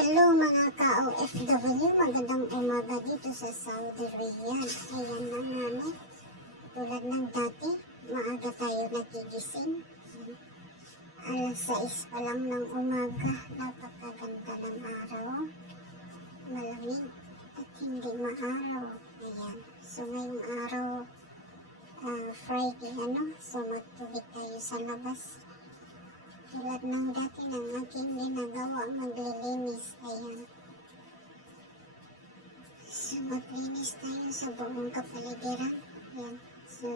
Hello mga ka-OFW, magandang umaga dito sa Saudi Riyadh. Ayan na namin, tulad ng dati, maaga tayo nagigising. Alas 6 pa lang ng umaga, napakaganda ng araw, malamig at hindi maaraw. Ayan, so ngayong araw, Friday, so magtubig tayo sa labas. Tulad ng dati ng aking ginagawa, maglilinis. Ayan. So, maglinis tayo sa buong kapaligiran. Ayan. So,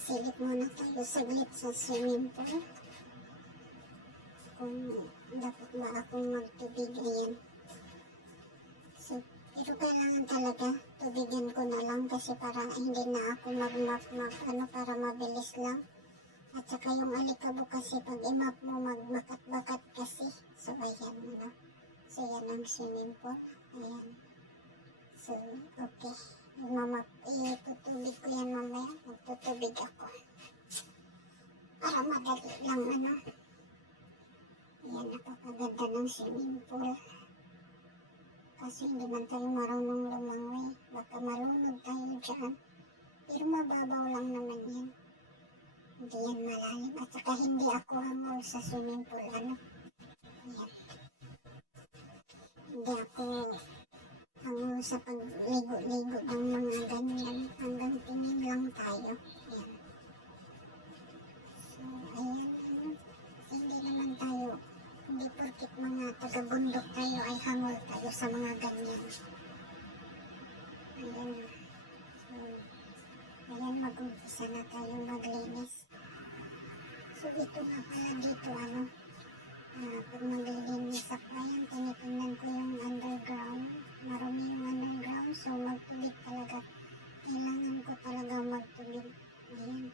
silip muna tayo saglit sa swimming pool. Kung dapat ba akong magtubig. Ayan. So, pero kailangan talaga tubigan ko na lang kasi para hindi na ako para mabilis lang. At saka yung alikabok kasi pag imap mo magbakat-bakat kasi. So ayan mo. So yan ang swimming pool. Ayan. So okay. Itutubig ko yan mamaya. Magtutubig ako. Para madali lang Ayan, napakaganda ng swimming pool. Kasi hindi man tayo marunong lumangoy. Baka marunong tayo dyan. Pero mababaw lang naman yan. Hindi yan malalim at saka hindi ako hangaw sa swimming pool. Ayan. Hindi ako hangaw sa pagligo-ligo ng mga ganyan. Hanggang tingin lang tayo. Ayan. So, ayan. Hindi naman tayo, hindi porkit mga taga-bundok tayo ay hangol tayo sa mga ganyan. Ayan. So, ayan, mag-umpisa na tayo maglinis. So, dito nga pala dito, pag maglilinis ako, ayan, tinitingnan ko yung underground. Marami yung underground, so magtubig talaga. Kailangan ko talaga magtubig. Ayan.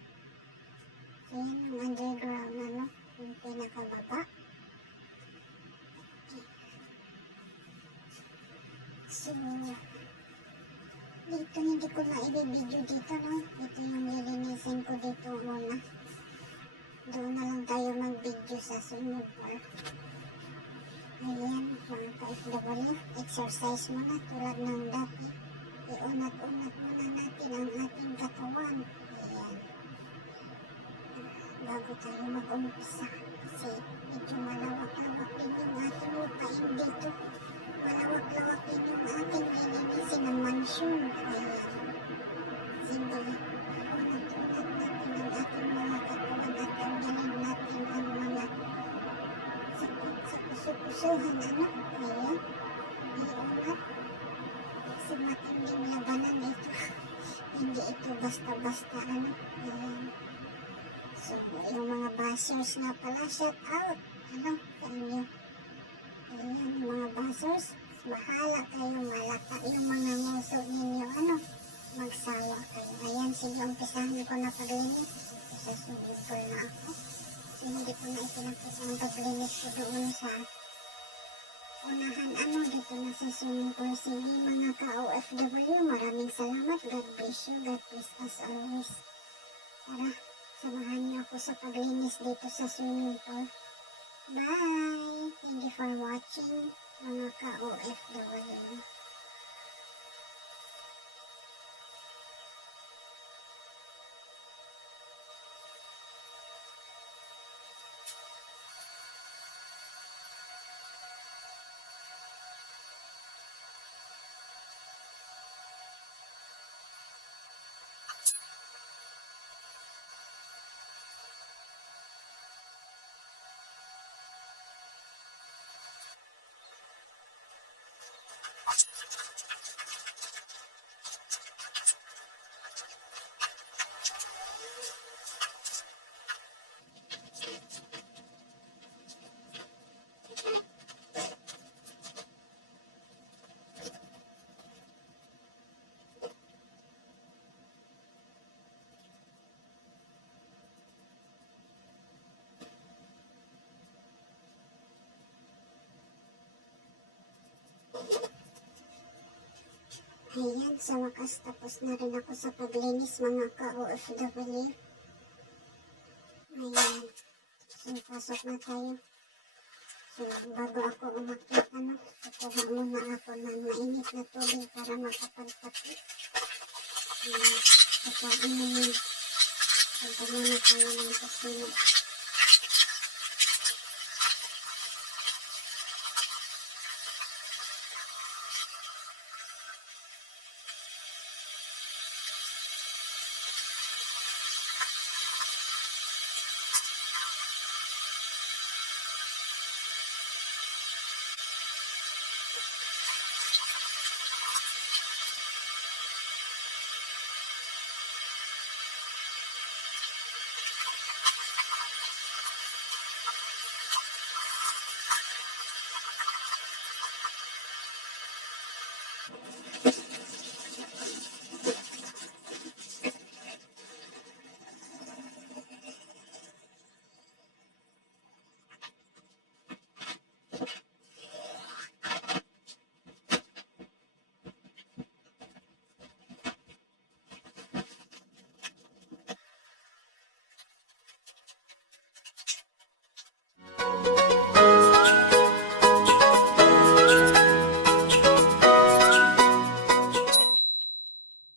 So, ayan yung underground, yung pinakababa. So, dito hindi ko na i-video dito, Ito yung lilinisin ko dito muna. Doon na lang tayo mag-video sa sunod part. Ayan, mga ka-FW, exercise muna tulad ng dati. Iunat-unat muna natin ang ating katawan. Ayan. Bago tayo mag-umpisa. Kasi medyo malawak-lawak din yung ating lupain dito. Malawak-lawak din yung ating lilinisin ng mansyon. Ayan. Sige. Unat-unat natin ang ating mga katawan at tanggalin natin ang mga sakit sa puso-pusuhan. Ayan. Iunat. Kasi matinding labanan ito. Hindi ito basta-basta. Ayan. So, yung mga bashers nga pala, shout out. Sa inyo. Ayan, yung mga bashers. Bahala kayo malata. Yung mga nguso ninyo, magsawa kayo. Ayan, sige, umpisahan ko na paglinis. Sa swimming pool na ako. So, hindi ko na ipinapisa ang paglinis ko doon sa unahan. Dito na sa swimming pool. Sige, mga ka-OFW, maraming salamat. God bless you. God bless us always. Tara, samahan niyo ako sa paglinis dito sa swimming pool. Bye! Thank you for watching, mga ka-OFW. Ayan, sa wakas tapos na rin ako sa paglinis, mga ka-OFW. Ayan, so pasok na tayo. So, bago ako umakyat, kukuha muna ako ng mainit na tubig para makapagkape. Kapag inumin, punta muna tayo ng kusina.